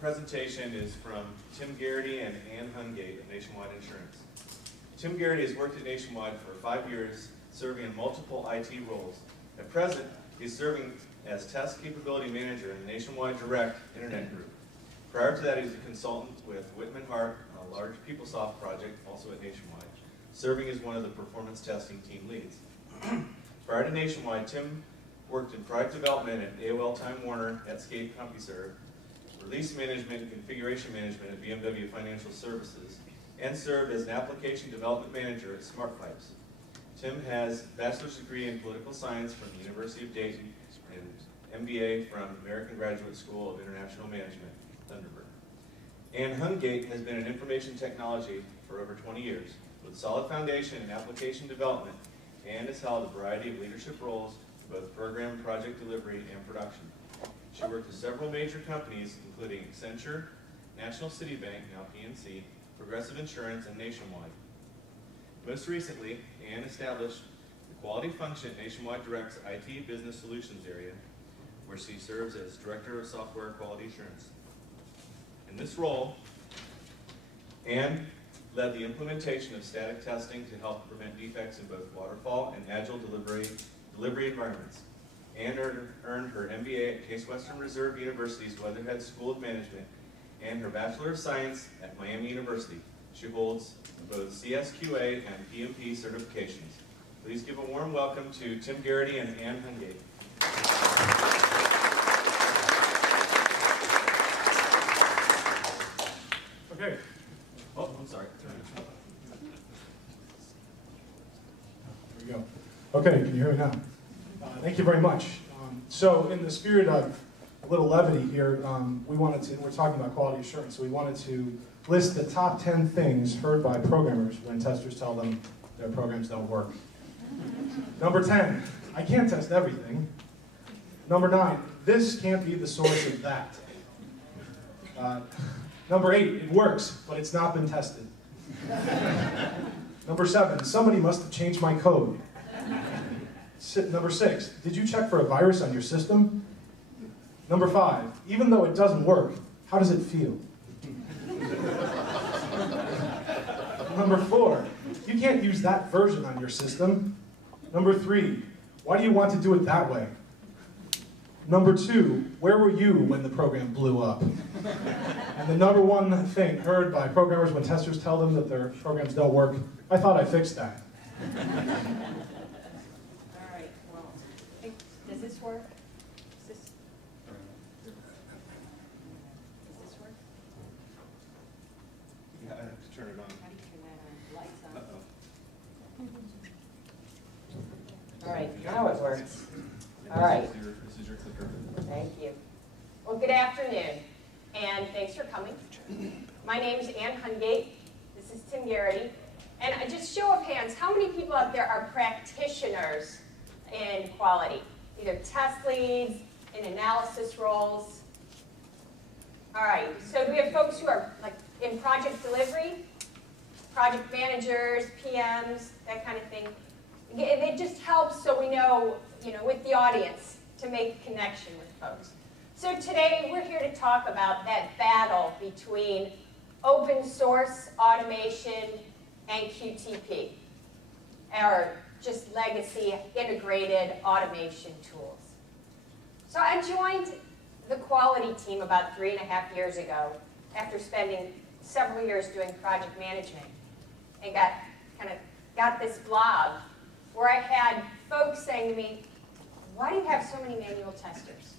Presentation is from Tim Geraghty and Hungate of Nationwide Insurance. Tim Geraghty has worked at Nationwide for 5 years, serving in multiple IT roles. At present, he's serving as Test Capability Manager in the Nationwide Direct Internet Group. Prior to that, he was a consultant with Whitman Hart on a large PeopleSoft project, also at Nationwide, serving as one of the performance testing team leads. Prior to Nationwide, Tim worked in product development at AOL Time Warner, Netscape CompuServe, release management and configuration management at BMW Financial Services, and served as an application development manager at SmartPipes. Tim has a bachelor's degree in political science from the University of Dayton and MBA from American Graduate School of International Management, Thunderbird. And Hungate has been in information technology for over 20 years, with a solid foundation in application development, and has held a variety of leadership roles in both program and project delivery and production. She worked with several major companies, including Accenture, National City Bank, now PNC, Progressive Insurance, and Nationwide. Most recently, Ann established the quality function at Nationwide Direct's IT Business Solutions area, where she serves as Director of Software Quality Assurance. In this role, Ann led the implementation of static testing to help prevent defects in both waterfall and agile delivery environments. Ann earned her MBA at Case Western Reserve University's Weatherhead School of Management and her Bachelor of Science at Miami University. She holds both CSQA and PMP certifications. Please give a warm welcome to Tim Geraghty and Ann Hungate. Okay. Oh, I'm sorry. There we go. Okay, can you hear me now? Thank you very much. So in the spirit of a little levity here, we're talking about quality assurance, so we wanted to list the top 10 things heard by programmers when testers tell them their programs don't work. Number 10, I can't test everything. Number 9, this can't be the source of that. Number 8, it works, but it's not been tested. Number 7, somebody must have changed my code. Number 6, did you check for a virus on your system? Number 5, even though it doesn't work, how does it feel? Number 4, you can't use that version on your system. Number 3, why do you want to do it that way? Number 2, where were you when the program blew up? And the number 1 thing heard by programmers when testers tell them that their programs don't work, I thought I fixed that. Does this work? Does this work? Yeah, I have to turn it on. How do you turn that on? Lights on. All right, now it works. All right. This is your clicker. Thank you. Well, good afternoon, and thanks for coming. My name is Ann Hungate. This is Tim Geraghty. And just show of hands, how many people out there are practitioners in quality? Either test leads, in analysis roles. All right, so do we have folks who are like in project delivery? Project managers, PMs, that kind of thing. It just helps so we know, with the audience to make a connection with folks. So today we're here to talk about that battle between open source automation and QTP, or just legacy integrated automation tools. So I joined the quality team about 3.5 years ago after spending several years doing project management, and got this blog where I had folks saying to me, why do you have so many manual testers?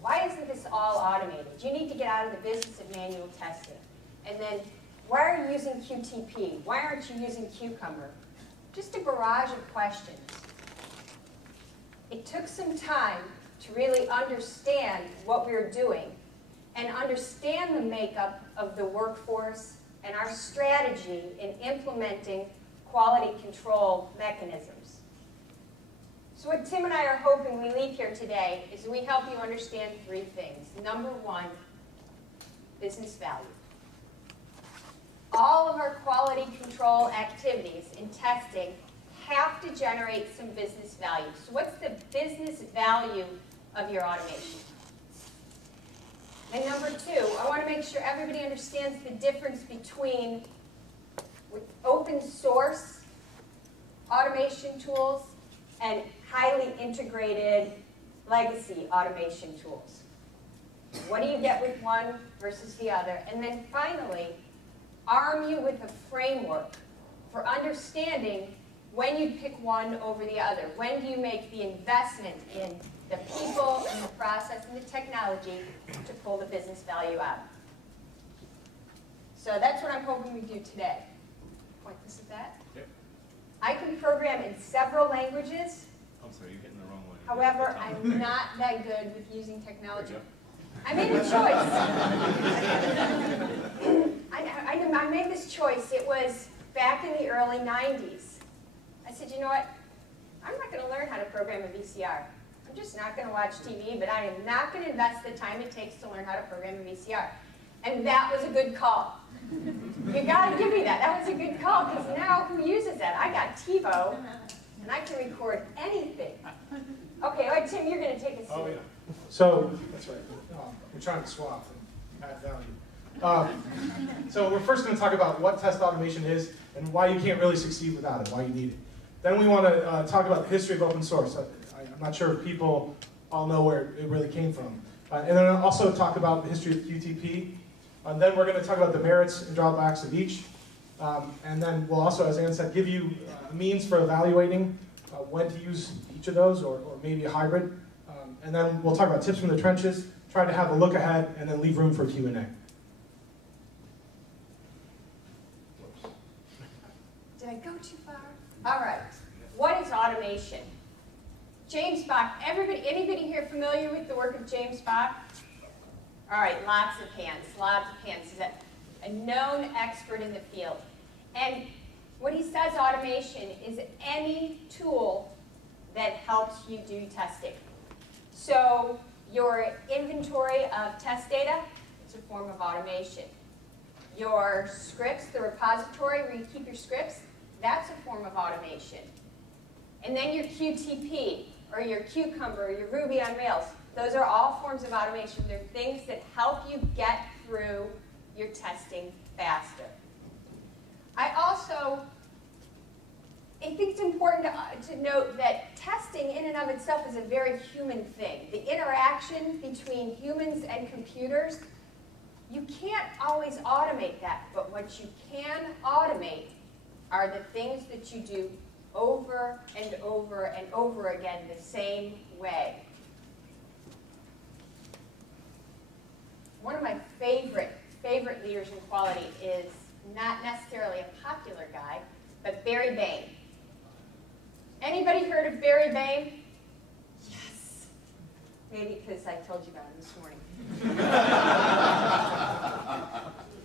Why isn't this all automated? You need to get out of the business of manual testing. And then, why are you using QTP? Why aren't you using Cucumber? Just a barrage of questions. it took some time to really understand what we were doing and understand the makeup of the workforce and our strategy in implementing quality control mechanisms. So what Tim and I are hoping we leave here today is we help you understand 3 things. Number 1, business value. All of our quality control activities in testing have to generate some business value. So what's the business value of your automation? And number 2, I want to make sure everybody understands the difference between open source automation tools and highly integrated legacy automation tools. What do you get with one versus the other? And then finally, arm you with a framework for understanding when you pick one over the other. When do you make the investment in the people and the process and the technology to pull the business value out? So that's what I'm hoping we do today. Point this at that. Yep. I can program in several languages. I'm sorry, you're getting the wrong one. However, I'm not that good with using technology. I made a choice. I made this choice. It was back in the early 90s. I said, you know what? I'm not going to learn how to program a VCR. I'm just not going to watch TV, but I am not going to invest the time it takes to learn how to program a VCR. And that was a good call. You got to give me that. That was a good call, because now who uses that? I got TiVo, and I can record anything. Okay, all right, Tim, you're going to take a seat. Oh, yeah. So, that's right. We're trying to swap and add value. So we're first going to talk about what test automation is and why you can't really succeed without it, why you need it. Then we want to talk about the history of open source. I'm not sure if people all know where it really came from. And then I'll also talk about the history of QTP. And then we're going to talk about the merits and drawbacks of each. And then we'll also, as Ann said, give you a means for evaluating when to use each of those, or maybe a hybrid. And then we'll talk about tips from the trenches, try to have a look ahead, and then leave room for Q&A. Did I go too far? All right. What is automation? James Bach. Anybody here familiar with the work of James Bach? All right, lots of hands, lots of hands. He's a known expert in the field. And what he says automation is any tool that helps you do testing. So your inventory of test data is a form of automation. Your scripts, the repository where you keep your scripts, that's a form of automation. And then your QTP, or your Cucumber, or your Ruby on Rails, those are all forms of automation. They're things that help you get through your testing faster. I think it's important to note that testing in and of itself is a very human thing. The interaction between humans and computers, you can't always automate that, but what you can automate are the things that you do over and over and over again the same way. One of my favorite leaders in quality is not necessarily a popular guy, but Barry Bain. Anybody heard of Barry Bain? Yes. Maybe because I told you about him this morning.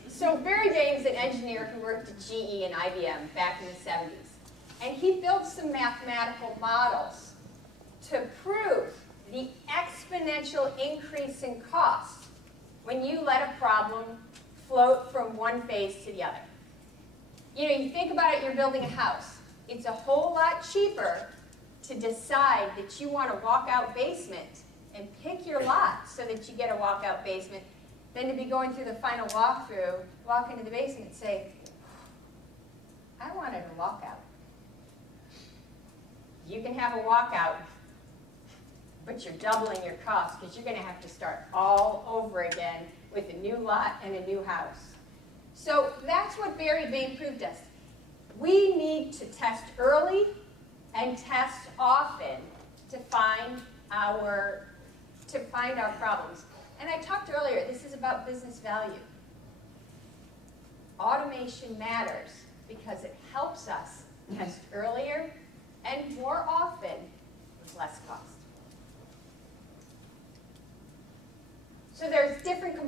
So Barry Bain is an engineer who worked at GE and IBM back in the 70s. And he built some mathematical models to prove the exponential increase in cost when you let a problem float from one phase to the other. You know, you think about it, you're building a house. It's a whole lot cheaper to decide that you want a walkout basement and pick your lot so that you get a walkout basement than to be going through the final walkthrough, walk into the basement and say, I wanted a walkout. You can have a walkout, but you're doubling your cost because you're going to have to start all over again with a new lot and a new house. So that's what Barry Bain proved us. We need to test early and test often to find our problems. And I talked earlier, this is about business value. Automation matters because it helps us test earlier and more often with less cost.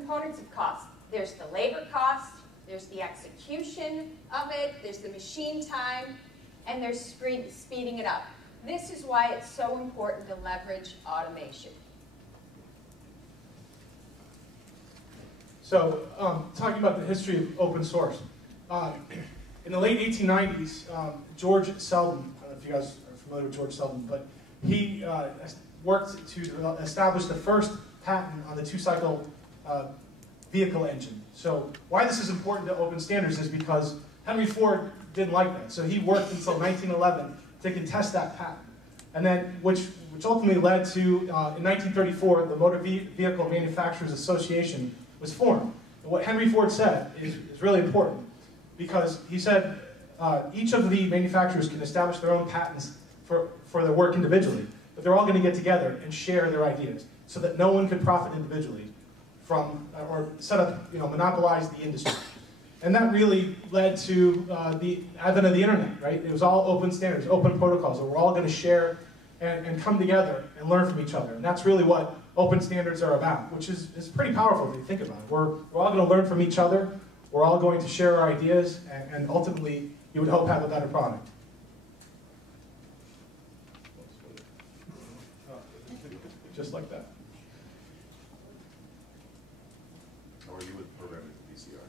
components of cost. There's the labor cost, there's the execution of it, there's the machine time, and there's speeding it up. This is why it's so important to leverage automation. So, talking about the history of open source. In the late 1890s, George Selden, I don't know if you guys are familiar with George Selden, but he worked to establish the first patent on the two-cycle vehicle engine. So why this is important to open standards is because Henry Ford didn't like that. So he worked until 1911 to contest that patent. And then, which ultimately led to, in 1934, the Motor Vehicle Manufacturers Association was formed. And what Henry Ford said is really important, because he said each of the manufacturers can establish their own patents for their work individually, but they're all going to get together and share their ideas so that no one could profit individually from, or set up, monopolize the industry. And that really led to the advent of the internet, right? It was all open standards, open protocols that we're all going to share and come together and learn from each other. And that's really what open standards are about, which is pretty powerful if you think about it. We're all going to learn from each other, we're all going to share our ideas, and ultimately, you would hope have a better product. Just like that. How are you with programming the VCR?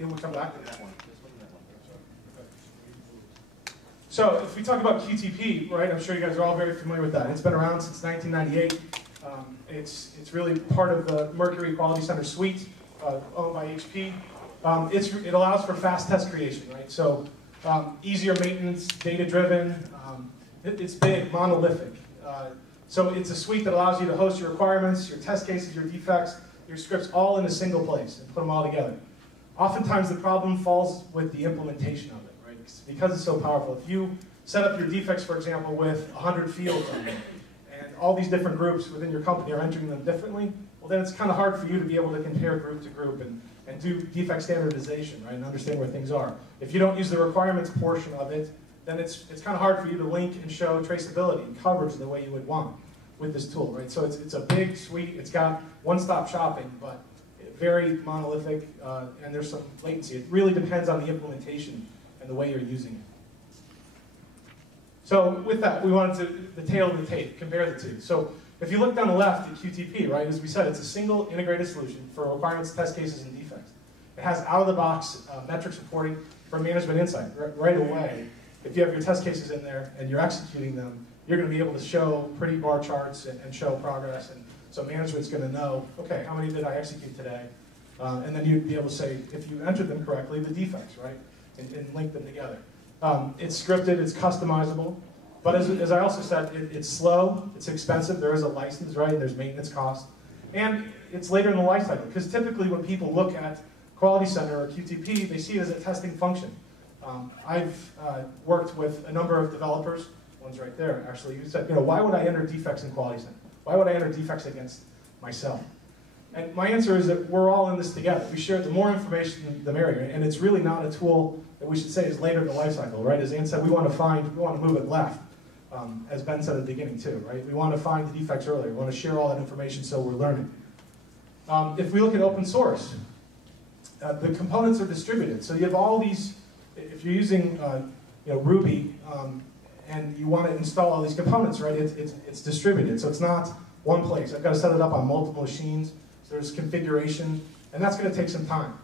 We'll come back to that one. So if we talk about QTP, right, I'm sure you guys are all very familiar with that. It's been around since 1998. It's really part of the Mercury Quality Center suite owned by HP. It allows for fast test creation, right? So easier maintenance, data-driven. It's big, monolithic. So it's a suite that allows you to host your requirements, your test cases, your defects, your scripts all in a single place and put them all together. Oftentimes the problem falls with the implementation of it, right? Because it's so powerful. If you set up your defects, for example, with 100 fields on them, and all these different groups within your company are entering them differently, well then it's kind of hard for you to be able to compare group to group and do defect standardization, right, and understand where things are. If you don't use the requirements portion of it, then it's kind of hard for you to link and show traceability and coverage the way you would want with this tool, right? So it's a big suite, it's got one-stop shopping, but very monolithic, and there's some latency. It really depends on the implementation and the way you're using it. So with that, we wanted to, the tail of the tape, compare the two. So if you look down the left at QTP, right, as we said, it's a single integrated solution for requirements, test cases, and defects. It has out-of-the-box metrics reporting for management insight right away. If you have your test cases in there and you're executing them, you're going to be able to show pretty bar charts and show progress. And so management's going to know, okay, how many did I execute today? And then you'd be able to say, if you entered them correctly, the defects, right? And link them together. It's scripted, it's customizable. But as I also said, it's slow, it's expensive, there is a license, right? There's maintenance costs. And it's later in the life cycle, because typically when people look at Quality Center or QTP, they see it as a testing function. I've worked with a number of developers, one's right there actually, who said, why would I enter defects in Quality Center? Why would I enter defects against myself? And my answer is that we're all in this together. We share, the more information, the merrier. And it's really not a tool that we should say is later in the life cycle, right? As Ann said, we want to move it left, as Ben said at the beginning too, right? We want to find the defects earlier. We want to share all that information so we're learning. If we look at open source, the components are distributed. So you have all these, if you're using Ruby, and you want to install all these components, right? It's distributed, so it's not one place. I've got to set it up on multiple machines. So there's configuration, and that's going to take some time.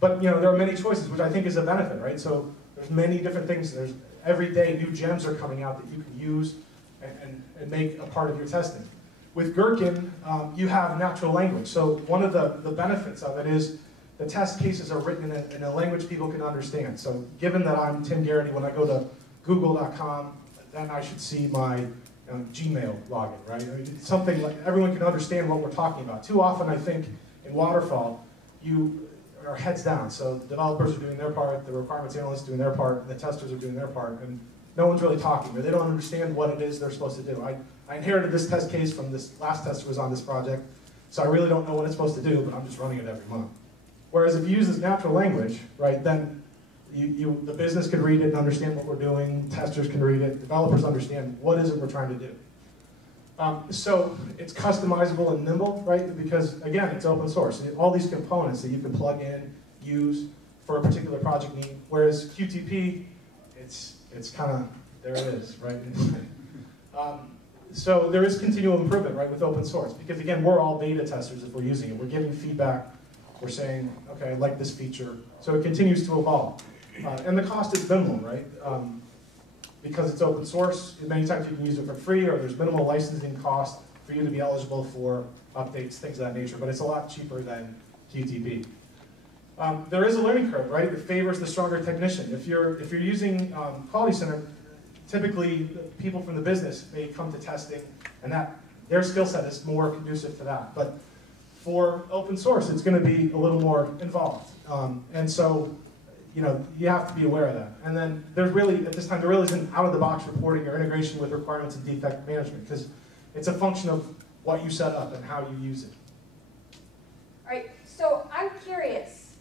But there are many choices, which I think is a benefit, right? So there's many different things. There's every day new gems are coming out that you can use and make a part of your testing. With Gherkin, you have natural language. So one of the benefits of it is the test cases are written in a language people can understand. So given that I'm Tim Geraghty, when I go to google.com, then I should see my Gmail login, right? I mean, something like everyone can understand what we're talking about. Too often, I think, in Waterfall, you are heads down. So the developers are doing their part, the requirements analysts are doing their part, and the testers are doing their part, and no one's really talking, or they don't understand what it is they're supposed to do. I inherited this test case from this last tester who was on this project, so I really don't know what it's supposed to do, but I'm just running it every month. Whereas if you use this natural language, right, then the business can read it and understand what we're doing, testers can read it, developers understand what is it we're trying to do. So it's customizable and nimble, right? Because again, it's open source. All these components that you can plug in, use for a particular project need. Whereas QTP, it's kind of, there it is, right? So there is continual improvement, right, with open source. Because again, we're all beta testers if we're using it. We're giving feedback. We're saying, okay, I like this feature. So it continues to evolve. And the cost is minimal, right? Because it's open source, many times you can use it for free, or there's minimal licensing cost for you to be eligible for updates, things of that nature, but it's a lot cheaper than QTP. There is a learning curve, right? It favors the stronger technician. If you're using Quality Center, typically people from the business may come to testing, and that their skill set is more conducive to that. But for open source, it's going to be a little more involved, and so you have to be aware of that. And then there's really, at this time, there really isn't out-of-the-box reporting or integration with requirements and defect management, because it's a function of what you set up and how you use it. All right, so I'm curious,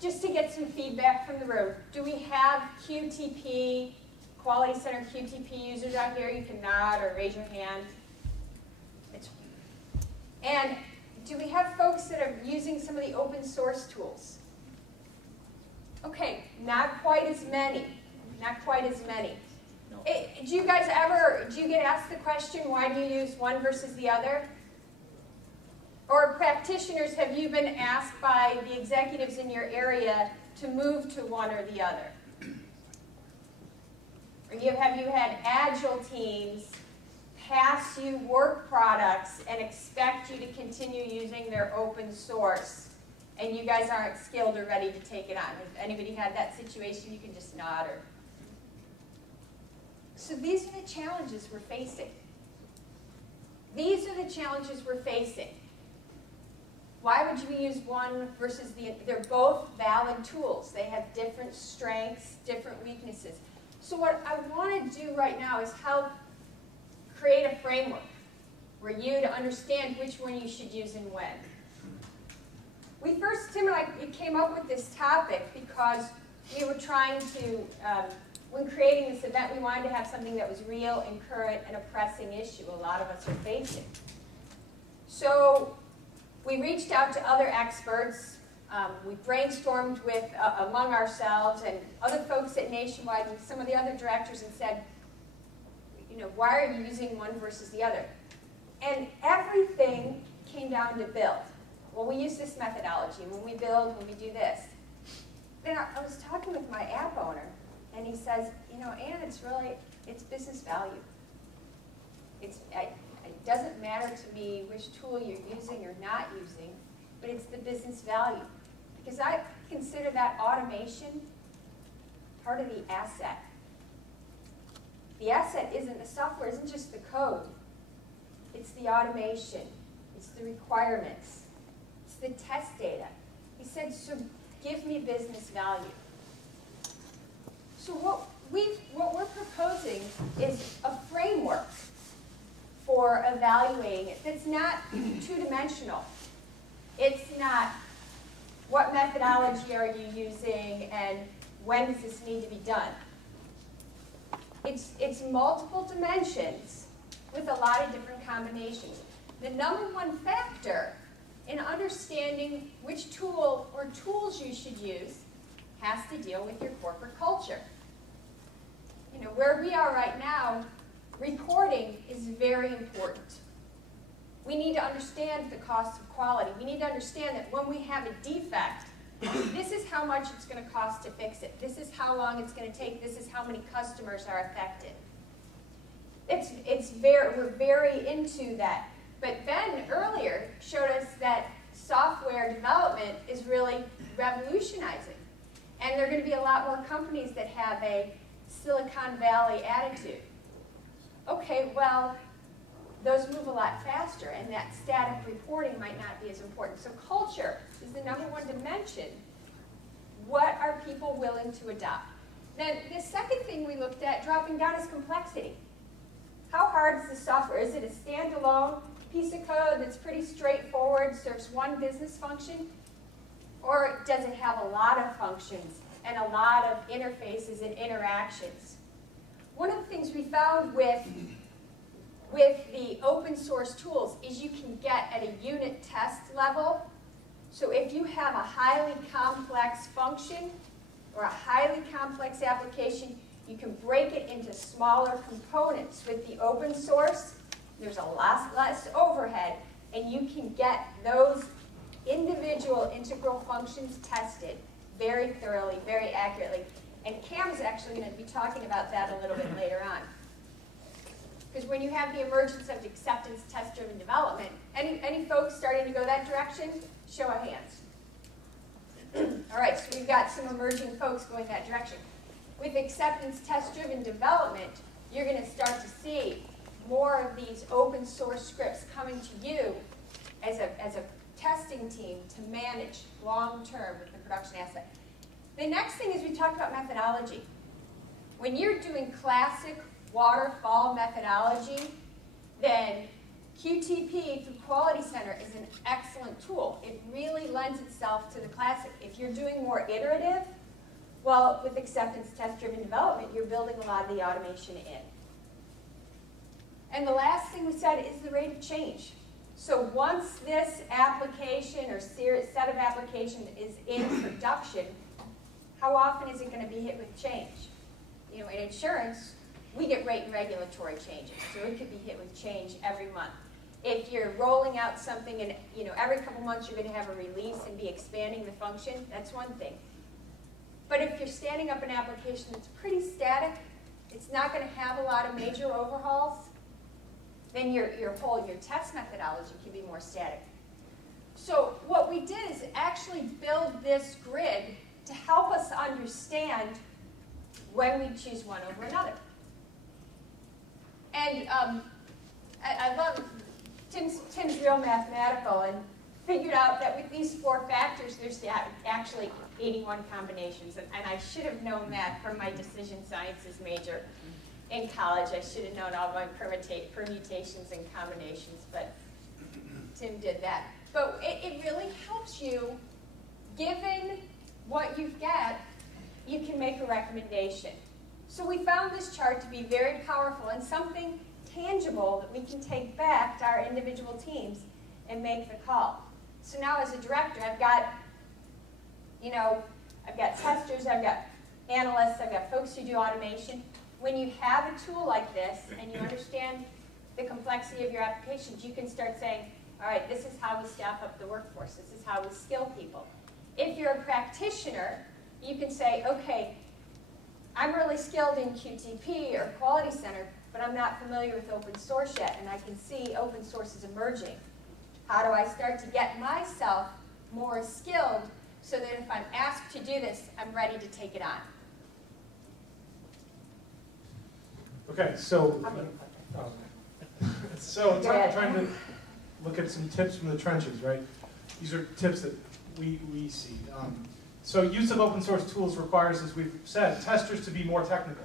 just to get some feedback from the room, do we have QTP, Quality Center QTP users out here? You can nod or raise your hand. And do we have folks that are using some of the open source tools? Okay, not quite as many. Not quite as many. No. Do you get asked the question, why do you use one versus the other? Or practitioners, have you been asked by the executives in your area to move to one or the other? Or have you had agile teams pass you work products and expect you to continue using their open source, and you guys aren't skilled or ready to take it on? Has anybody had that situation? You can just nod. So these are the challenges we're facing. These are the challenges we're facing. Why would you use one versus the other? They're both valid tools. They have different strengths, different weaknesses. So what I want to do right now is help create a framework for you to understand which one you should use and when. Tim and I came up with this topic because we were trying to, when creating this event, we wanted to have something that was real and current and a pressing issue a lot of us are facing. So we reached out to other experts. We brainstormed among ourselves and other folks at Nationwide and some of the other directors and said, why are you using one versus the other? And everything came down to build. Well, we use this methodology. When we build, when we do this. Then I was talking with my app owner, and he says, Ann, it's business value. It doesn't matter to me which tool you're using or not using, but it's the business value. Because I consider that automation part of the asset. The asset the software isn't just the code. It's the automation. It's the requirements. It's the test data. He said, so give me business value. So what we're proposing is a framework for evaluating it that's not two-dimensional. It's not what methodology are you using and when does this need to be done. It's multiple dimensions with a lot of different combinations. The number one factor in understanding which tool or tools you should use has to deal with your corporate culture. Where we are right now, reporting is very important. We need to understand the cost of quality. We need to understand that when we have a defect, this is how much it's going to cost to fix it. This is how long it's going to take. This is how many customers are affected. We're very into that. But Ben earlier showed us that software development is really revolutionizing. And there are going to be a lot more companies that have a Silicon Valley attitude. Okay, well, those move a lot faster, and that static reporting might not be as important. So culture is the number one dimension. What are people willing to adopt? Then the second thing we looked at, dropping down, is complexity. How hard is the software? Is it a standalone piece of code that's pretty straightforward, serves one business function? Or does it have a lot of functions and a lot of interfaces and interactions? One of the things we found with with the open source tools is you can get at a unit test level. So if you have a highly complex function or a highly complex application, you can break it into smaller components. With the open source, there's a lot less overhead, and you can get those individual integral functions tested very thoroughly, very accurately. And Cam's actually going to be talking about that a little bit later on. Because when you have the emergence of acceptance test-driven development, any folks starting to go that direction? Show of hands. All right, so we've got some emerging folks going that direction. With acceptance test-driven development, you're going to start to see more of these open source scripts coming to you as a testing team to manage long-term with the production asset. The next thing is we talked about methodology. When you're doing classic waterfall methodology, then QTP through Quality Center is an excellent tool. It really lends itself to the classic. If you're doing more iterative, well, with acceptance test-driven development, you're building a lot of the automation in. And the last thing we said is the rate of change. So once this application or set of applications is in production, how often is it going to be hit with change? You know, in insurance, we get rate and regulatory changes, so it could be hit with change every month. If you're rolling out something and every couple months you're going to have a release and be expanding the function, that's one thing. But if you're standing up an application that's pretty static, it's not going to have a lot of major overhauls, then your test methodology can be more static. So what we did is actually build this grid to help us understand when we choose one over another. And I love Tim's real mathematical and figured out that with these 4 factors, there's actually 81 combinations. And I should have known that from my decision sciences major in college. I should have known all my permutations and combinations, but Tim did that. But it really helps you, given what you've got, you can make a recommendation. So we found this chart to be very powerful and something tangible that we can take back to our individual teams and make the call. So now as a director, I've got testers, I've got analysts, I've got folks who do automation. When you have a tool like this and you understand the complexity of your applications, you can start saying, all right, this is how we staff up the workforce. This is how we skill people. If you're a practitioner, you can say, okay, I'm really skilled in QTP or Quality Center, but I'm not familiar with open source yet, and I can see open source is emerging. How do I start to get myself more skilled so that if I'm asked to do this, I'm ready to take it on? Okay, so trying to look at some tips from the trenches, right? These are tips that we see. So use of open source tools requires, as we've said, testers to be more technical.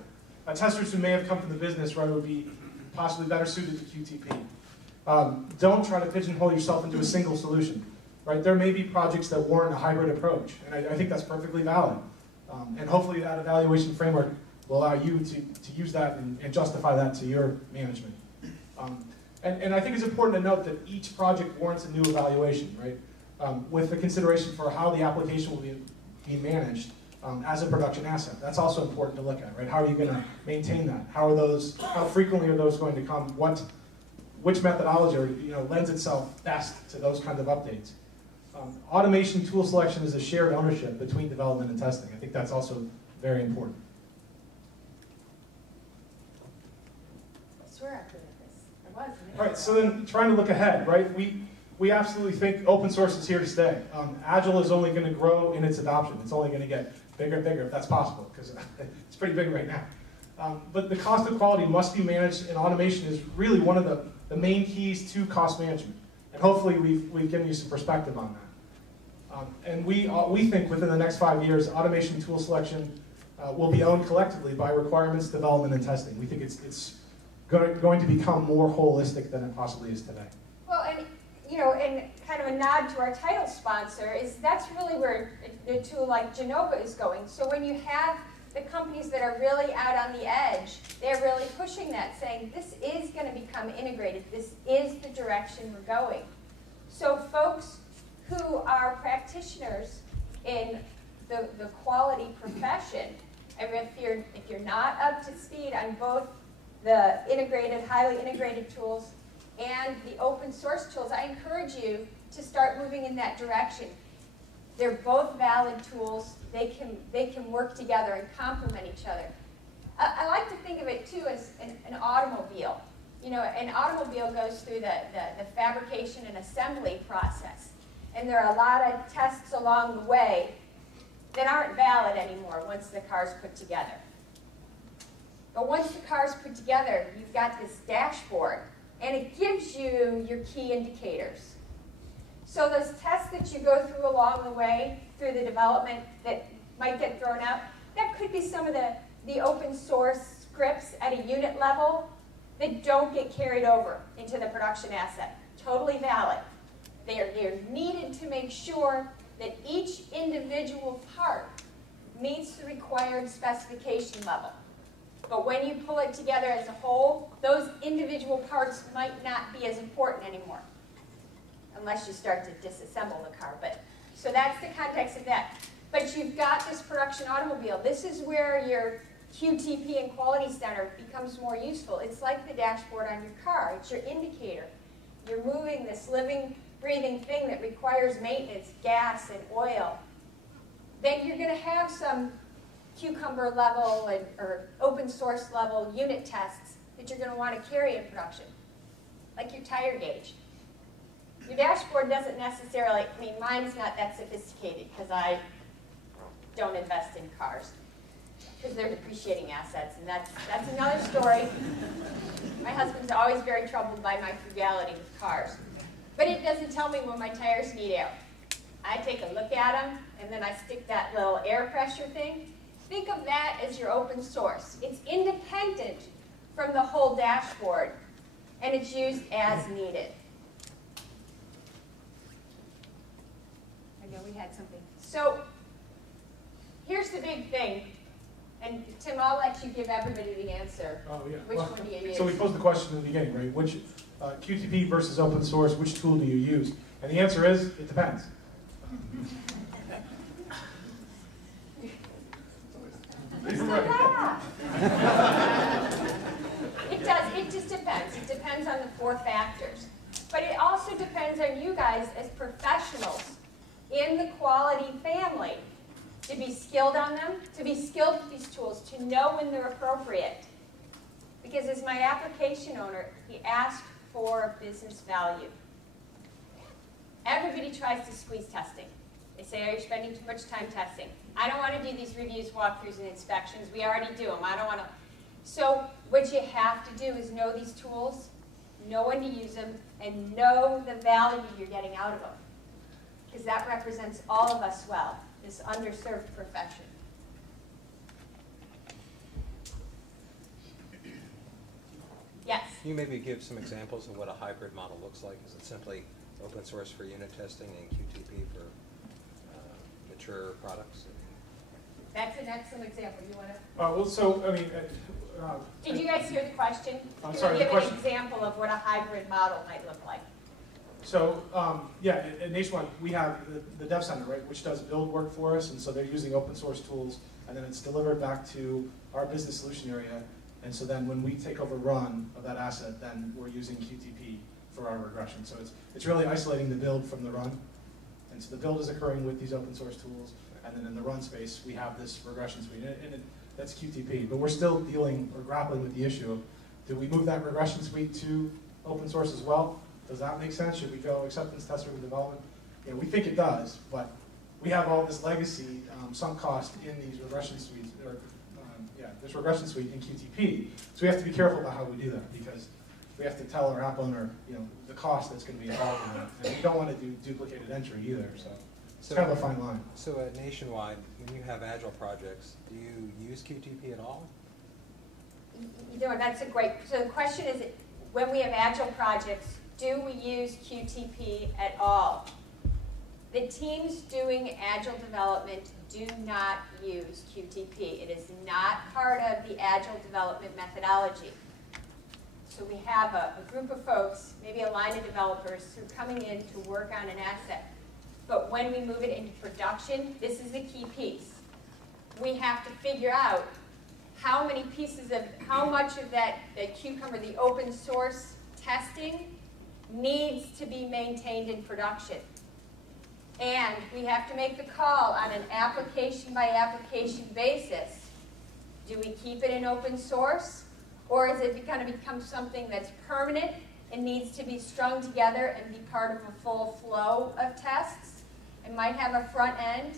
Testers who may have come from the business, right, would be possibly better suited to QTP. Don't try to pigeonhole yourself into a single solution, right? There may be projects that warrant a hybrid approach, and I think that's perfectly valid. And hopefully that evaluation framework will allow you to use that and justify that to your management. And I think it's important to note that each project warrants a new evaluation, right? With the consideration for how the application will be managed as a production asset. That's also important to look at, right? How are you going to maintain that? How frequently are those going to come? Which methodology lends itself best to those kinds of updates? Automation tool selection is a shared ownership between development and testing. I think that's also very important. I swear I put this. I was. All right, so then trying to look ahead, right? We absolutely think open source is here to stay. Agile is only going to grow in its adoption. It's only going to get bigger and bigger if that's possible, because it's pretty big right now. But the cost of quality must be managed, and automation is really one of the main keys to cost management. And hopefully we've given you some perspective on that. And we think within the next 5 years, automation tool selection will be owned collectively by requirements, development, and testing. We think it's going to become more holistic than it possibly is today. Well, and kind of a nod to our title sponsor is that's really where a tool like Genova is going. So when you have the companies that are really out on the edge, they're really pushing that, saying this is going to become integrated. This is the direction we're going. So folks who are practitioners in the quality profession, and if you're not up to speed on both the integrated, highly integrated tools and the open source tools, I encourage you to start moving in that direction. They're both valid tools. They can work together and complement each other. I like to think of it too as an automobile. You know, an automobile goes through the fabrication and assembly process. And there are a lot of tests along the way that aren't valid anymore once the car's put together. But once the car's put together, you've got this dashboard, and it gives you your key indicators. So those tests that you go through along the way, through the development that might get thrown out, that could be some of the open source scripts at a unit level that don't get carried over into the production asset. Totally valid. They're needed to make sure that each individual part meets the required specification level. But when you pull it together as a whole, those individual parts might not be as important anymore, unless you start to disassemble the car. So that's the context of that. But you've got this production automobile. This is where your QTP and quality center becomes more useful. It's like the dashboard on your car. It's your indicator. You're moving this living, breathing thing that requires maintenance, gas and oil. Then you're going to have some cucumber level or open source level unit tests that you're going to want to carry in production, like your tire gauge. Your dashboard doesn't necessarily, I mean, mine's not that sophisticated because I don't invest in cars, because they're depreciating assets, and that's another story. My husband's always very troubled by my frugality with cars. But it doesn't tell me when my tires need air. I take a look at them, and then I stick that little air pressure thing. Think of that as your open source. It's independent from the whole dashboard, and it's used as needed. I know we had something. So here's the big thing. And Tim, I'll let you give everybody the answer. Oh, yeah. Which one do you use? So we posed the question in the beginning, right? Which QTP versus open source, which tool do you use? And the answer is, it depends. It does. It just depends. It depends on the 4 factors. But it also depends on you guys as professionals in the quality family to be skilled on them, to be skilled with these tools, to know when they're appropriate. Because as my application owner, he asked for business value. Everybody tries to squeeze testing. They say, are you spending too much time testing? I don't want to do these reviews, walkthroughs, and inspections. We already do them. I don't want to. So what you have to do is know these tools, know when to use them, and know the value you're getting out of them. Because that represents all of us well, this underserved profession. Yes? Can you maybe give some examples of what a hybrid model looks like? Is it simply open source for unit testing and QTP for mature products? That's an excellent example. You want to? Well, so, I mean... Did you guys hear the question? I'm Can sorry, you the give question... an example of what a hybrid model might look like? So, yeah, at Nationwide, we have the Dev Center, right, which does build work for us, and so they're using open source tools, and then it's delivered back to our business solution area, and so then when we take over run of that asset, then we're using QTP for our regression. So it's really isolating the build from the run, and so the build is occurring with these open source tools, and then in the run space, we have this regression suite, and that's QTP, but we're still dealing or grappling with the issue of, do we move that regression suite to open source as well? Does that make sense? Should we go acceptance test-driven development? You know, we think it does, but we have all this legacy sunk cost in these regression suites, or this regression suite in QTP. So we have to be careful about how we do that, because we have to tell our app owner, the cost that's going to be involved in that, and we don't want to do duplicated entry either. So it's kind of a fine line. So at Nationwide, when you have agile projects, do you use QTP at all? That's a great. So the question is, when we have agile projects, do we use QTP at all? The teams doing agile development do not use QTP. It is not part of the agile development methodology. So we have a group of folks, maybe a line of developers, who are coming in to work on an asset. But when we move it into production, this is the key piece. We have to figure out how much of that Cucumber, the open source testing, needs to be maintained in production. And we have to make the call on an application by application basis. Do we keep it in open source? Or is it going to become something that's permanent and needs to be strung together and be part of a full flow of tests? It might have a front end.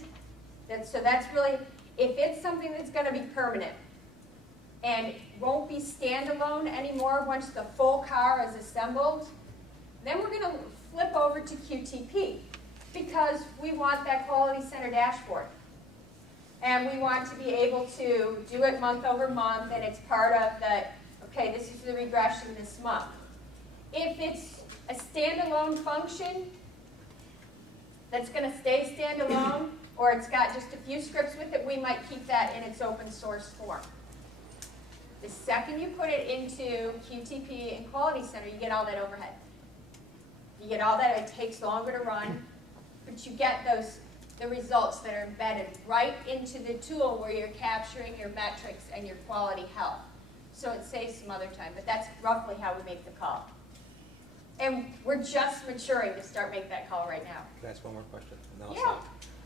So that's really, if it's something that's going to be permanent and won't be standalone anymore once the full car is assembled, then we're going to flip over to QTP because we want that quality center dashboard. And we want to be able to do it month over month, and it's part of the, okay, this is the regression this month. If it's a standalone function that's going to stay standalone, or it's got just a few scripts with it, we might keep that in its open source form. The second you put it into QTP and Quality Center, you get all that overhead. You get all that, it takes longer to run, but you get the results that are embedded right into the tool where you're capturing your metrics and your quality health. So it saves some other time, but that's roughly how we make the call. And we're just maturing to start making that call right now. Can I ask one more question? And then I'll Yeah.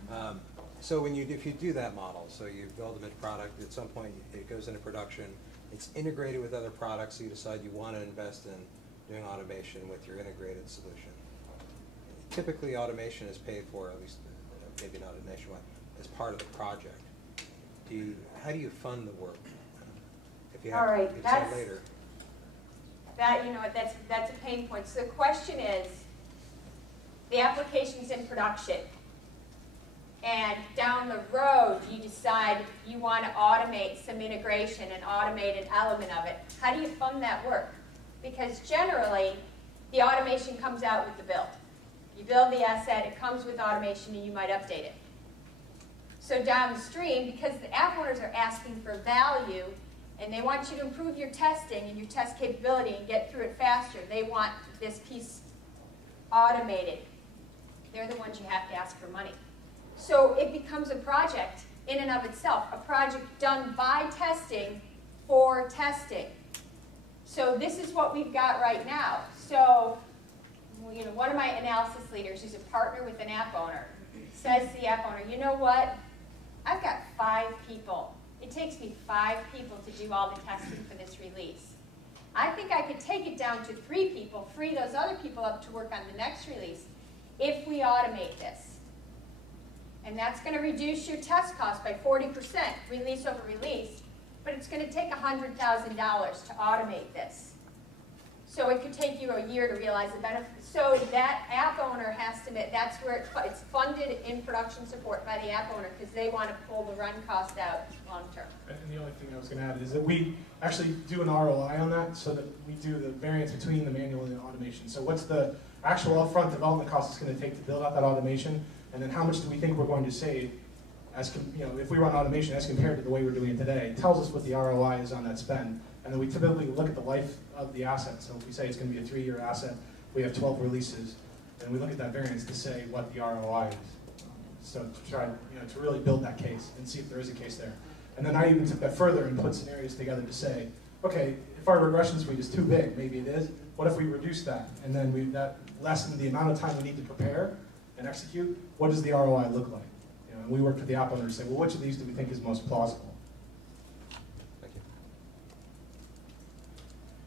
stop. So if you do that model, so you build a product, at some point it goes into production, it's integrated with other products, so you decide you want to invest in doing automation with your integrated solution. Typically, automation is paid for, at least maybe not at Nationwide, as part of the project. How do you fund the work? If you have All right, to decide later. That's a pain point. So the question is, the application's in production, and down the road you decide you want to automate some integration and automate an element of it. How do you fund that work? Because generally, the automation comes out with the build. You build the asset, it comes with automation, and you might update it. So downstream, because the app owners are asking for value, and they want you to improve your testing and your test capability and get through it faster, they want this piece automated. They're the ones you have to ask for money. So it becomes a project in and of itself, a project done by testing for testing. So this is what we've got right now. So one of my analysis leaders, who's a partner with an app owner, says to the app owner, you know what? I've got 5 people. It takes me 5 people to do all the testing for this release. I think I could take it down to 3 people, free those other people up to work on the next release if we automate this. And that's going to reduce your test cost by 40%, release over release, but it's going to take $100,000 to automate this. So it could take you a year to realize the benefit. So that app owner has to admit, that's where it's funded in production support by the app owner because they want to pull the run cost out long term. And the only thing I was going to add is that we actually do an ROI on that so that we do the variance between the manual and the automation. So what's the actual upfront development cost it's going to take to build out that automation, and then how much do we think we're going to save as if we run automation as compared to the way we're doing it today. It tells us what the ROI is on that spend. And then we typically look at the life of the asset. So if we say it's going to be a 3-year asset, we have 12 releases, and we look at that variance to say what the ROI is. So to try to really build that case and see if there is a case there. And then I even took that further and put scenarios together to say, okay, if our regression suite is too big, maybe it is, what if we reduce that? And then that lessen the amount of time we need to prepare and execute, what does the ROI look like? And we work with the app owner to say, well, which of these do we think is most plausible?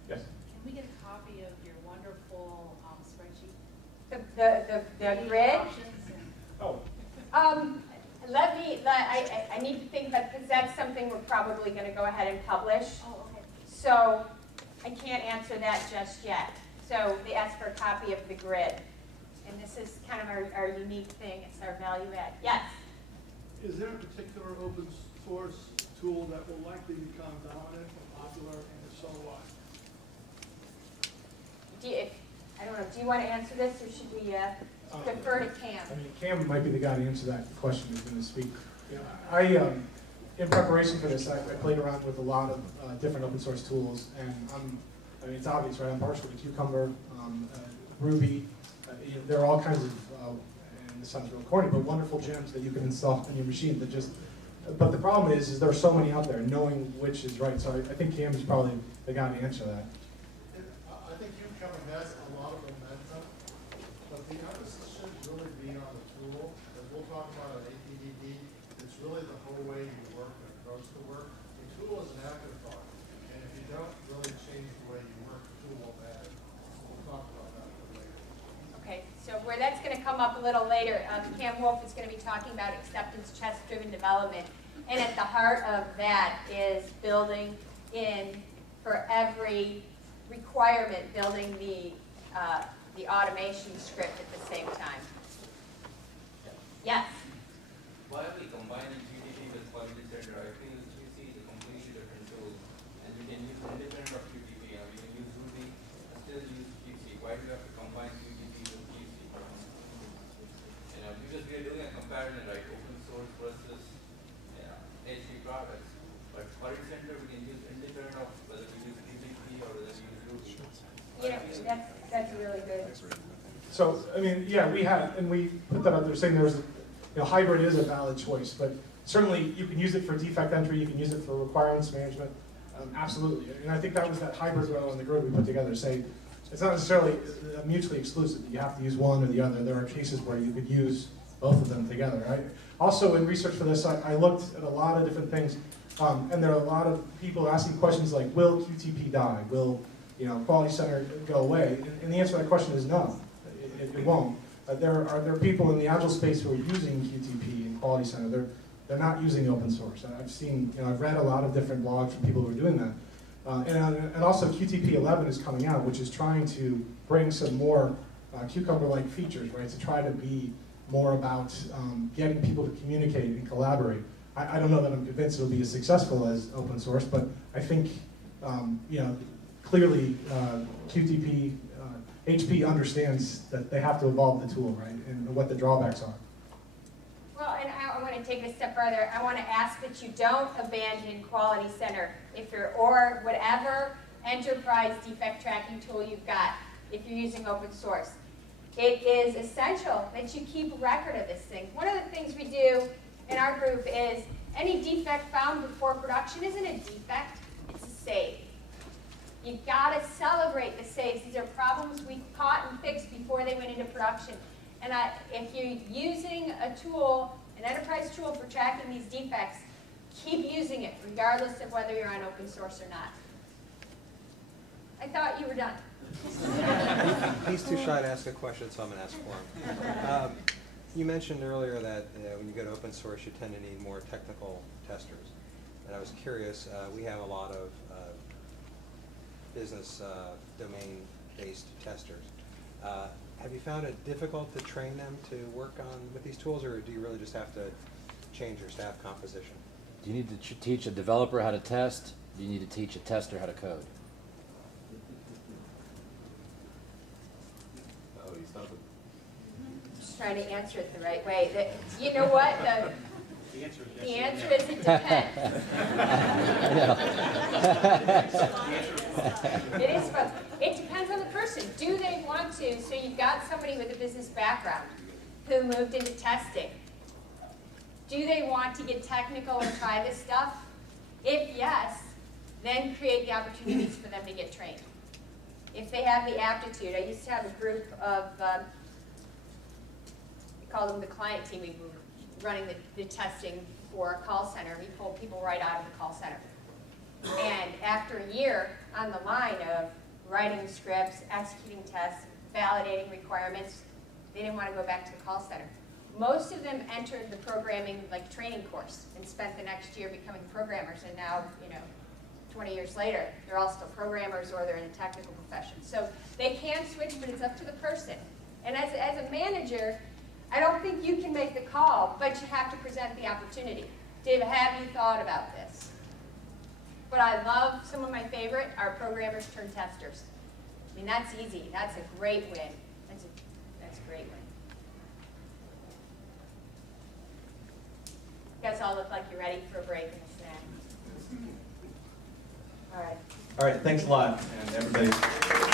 Yes. Can we get a copy of your wonderful spreadsheet? The grid? Oh. I need to think about it because that's something we're probably going to go ahead and publish. Oh, okay. So I can't answer that just yet. So they asked for a copy of the grid. And this is kind of our unique thing. It's our value add. Yes? Is there a particular open source tool that will likely become dominant or popular, and if so, why? I don't know. Do you want to answer this, or should we defer to Cam? I mean, Cam might be the guy to answer that question who's going to speak. I, in preparation for this, I played around with a lot of different open source tools, and I'm I mean, it's obvious, right? I'm partial to Cucumber, Ruby. There are all kinds of, and this sounds real corny, but wonderful gems that you can install on your machine that just, but the problem is there are so many out there, knowing which is right. So I think Cam is probably the guy to answer that. I think Cucumber has a lot of momentum, but the emphasis should really be on the tool. As we'll talk about at APDD, it's really the whole way you work and approach the work. The tool is an afterthought, and if you don't really change the way you work, the tool won't matter. We'll talk about that later. Okay, so where that's going to come up a little later, Cam Wolf is going to be talking about acceptance test-driven development. And at the heart of that is building in, for every requirement, building the automation script at the same time. Yes? Why are we combining QTP with Quality Center? I feel QC is a completely different tool, and we can use independent of QTP, and we can use Ruby and still use QC. Why do we have to combine QTP with QC? Because we are doing a comparison, right? Open source versus HP products. But Quality Center we can use independent of whether we use QTP or whether we use Ruby. That's really good. So, I mean, yeah, we had, and we put that out there saying there was, hybrid is a valid choice, but certainly you can use it for defect entry, you can use it for requirements management, absolutely. And I think that was that hybrid row on the grid we put together, saying it's not necessarily mutually exclusive, that you have to use one or the other. There are cases where you could use both of them together, right? Also, in research for this, I looked at a lot of different things, and there are a lot of people asking questions like, will QTP die? Will Quality Center go away? And the answer to that question is no, it won't. There are people in the Agile space who are using QTP and Quality Center. They're not using open source. I've seen, I've read a lot of different blogs from people who are doing that. And also QTP 11 is coming out, which is trying to bring some more Cucumber-like features, right? To try to be more about getting people to communicate and collaborate. I don't know that I'm convinced it'll be as successful as open source, but I think, clearly QTP, HP understands that they have to evolve the tool, right? And what the drawbacks are. Well, and I want to take it a step further. I want to ask that you don't abandon Quality Center or whatever enterprise defect tracking tool you've got if you're using open source. It is essential that you keep a record of this thing. One of the things we do in our group is any defect found before production isn't a defect, it's a save. You've got to celebrate the saves. These are problems we caught and fixed before they went into production. And if you're using a tool, an enterprise tool for tracking these defects, keep using it, regardless of whether you're on open source or not. I thought you were done. He's too shy to ask a question, so I'm going to ask for him. You mentioned earlier that when you go to open source, you tend to need more technical testers. And I was curious, we have a lot of business domain-based testers. Have you found it difficult to train them to work with these tools, or do you really just have to change your staff composition? Do you need to teach a developer how to test? Do you need to teach a tester how to code? Oh, you stop it. Just trying to answer it the right way. You know what? The answer is it depends. It is fun. It depends on the person. Do they want to? So you've got somebody with a business background who moved into testing. Do they want to get technical and try this stuff? If yes, then create the opportunities for them to get trained. If they have the aptitude. I used to have a group of, we call them the client team. We were running the testing for a call center. We pulled people right out of the call center. And after a year on the line of writing scripts, executing tests, validating requirements, they didn't want to go back to the call center. Most of them entered the programming training course and spent the next year becoming programmers, and now, 20 years later, they're all still programmers or they're in a technical profession. So they can switch, but it's up to the person. And as a manager, I don't think you can make the call, but you have to present the opportunity. Dave, have you thought about this? But I love, some of my favorite are programmers turned testers. I mean, that's easy. That's a great win. That's a great win. You guys all look like you're ready for a break and a snack. All right. All right, thanks a lot, and everybody.